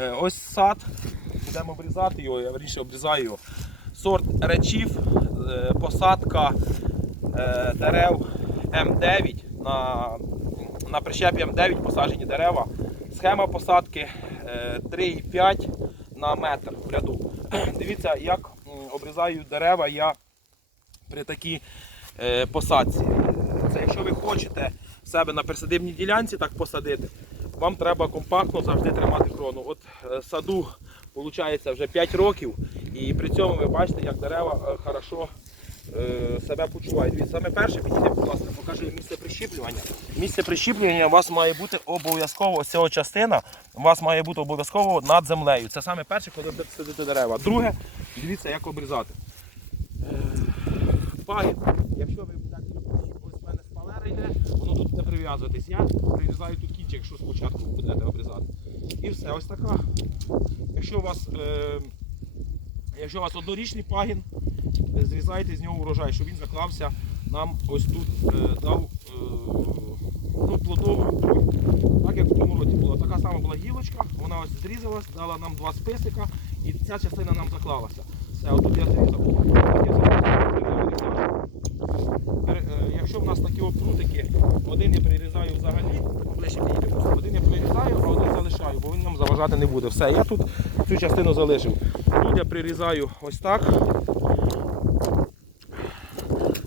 Е, Ось сад. Будемо обрізати його, я вирішив обрізаю його. Сорт речів, е, посадка е, дерев М9 на, на прищепі М9 посаджені дерева. Схема посадки е, 3,5 на метр в ряду. Дивіться, як обрізаю дерева я при такій посадці. Це якщо ви хочете себе на присадибній ділянці так посадити, вам треба компактно завжди тримати крону. От е, саду виходить вже 5 років, і при цьому ви бачите, як дерева е, хорошо е, себе почувають. Дивіться, Саме перше, підійди, будь ласка, покажу місце прищіплювання. Місце прищіплювання у вас має бути обов'язково, ось цього частина у вас має бути обов'язково над землею. Це саме перше, коли будете садити дерева. Друге, дивіться, як обрізати. Пагін, якщо ви будете ось в мене спалера йде, воно буде. Я прирізаю тут кінчик, якщо спочатку будете обрізати. І все, ось така. Якщо у вас, е, якщо у вас однорічний пагін, зрізайте з нього урожай, щоб він заклався нам ось тут е, дав е, ну, плодову. Так як в тому році була. Така сама була гілочка, вона ось зрізалась, дала нам два списика і ця частина нам заклалася. Все, отут я зрізав. Так я зараз вирізаю. Пере- е, Якщо в нас такі опрутики, один я прирізаю взагалі, ближче підійде просто, один я прирізаю, а один залишаю, бо він нам заважати не буде. Все, я тут цю частину залишив. Тут я прирізаю ось так.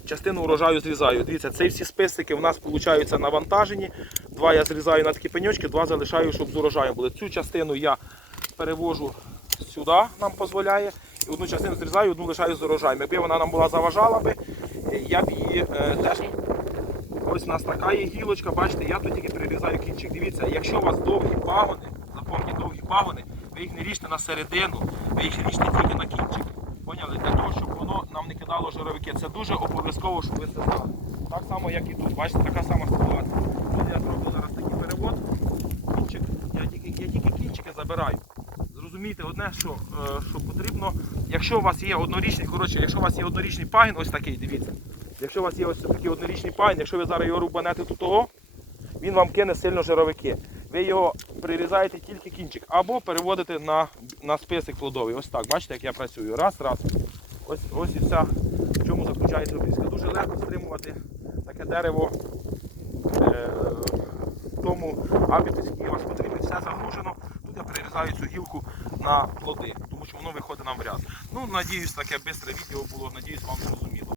Частину урожаю зрізаю. Дивіться, ці всі списики в нас виходять навантажені. Два я зрізаю на такі пеньочки, два залишаю, щоб з урожаєм були. Цю частину я перевожу сюди, нам дозволяє. І одну частину зрізаю, одну лишаю з урожаєм. Якби вона нам була заважала би, я б її е, теж. Ось у нас така є гілочка, бачите, я тут тільки прирізаю кінчик. Дивіться, якщо у вас довгі пагони, запам'ятайте довгі пагони, ви їх не ріжте на середину, ви їх ріжте тільки на кінчик. Поняли? Для того, щоб воно нам не кидало жировики. Це дуже обов'язково, щоб ви це знали. Так само, як і тут. Бачите, така сама ситуація. Тут я зроблю зараз такий перевод. Кінчик, я тільки, я тільки кінчики забираю. Зрозумійте одне, що, е, що потрібно, якщо у вас є однорічний, коротше, якщо у вас є однорічний пагін, ось такий, дивіться. Якщо у вас є ось такий однорічний пагін, якщо ви зараз його рубанете тут того, він вам кине сильно жировики. Ви його прирізаєте тільки кінчик або переводите на, на список плодовий. Ось так, бачите, як я працюю. Раз, раз. Ось, ось і вся, в чому заключається обрізка. Дуже легко стримувати таке дерево е, в тому абітусі, який у вас потрібен. Все загружено. Тут я перерізаю цю гілку на плоди, тому що воно виходить нам в ряд. Ну, надіюсь, таке швидке відео було. Надіюсь, вам зрозуміло.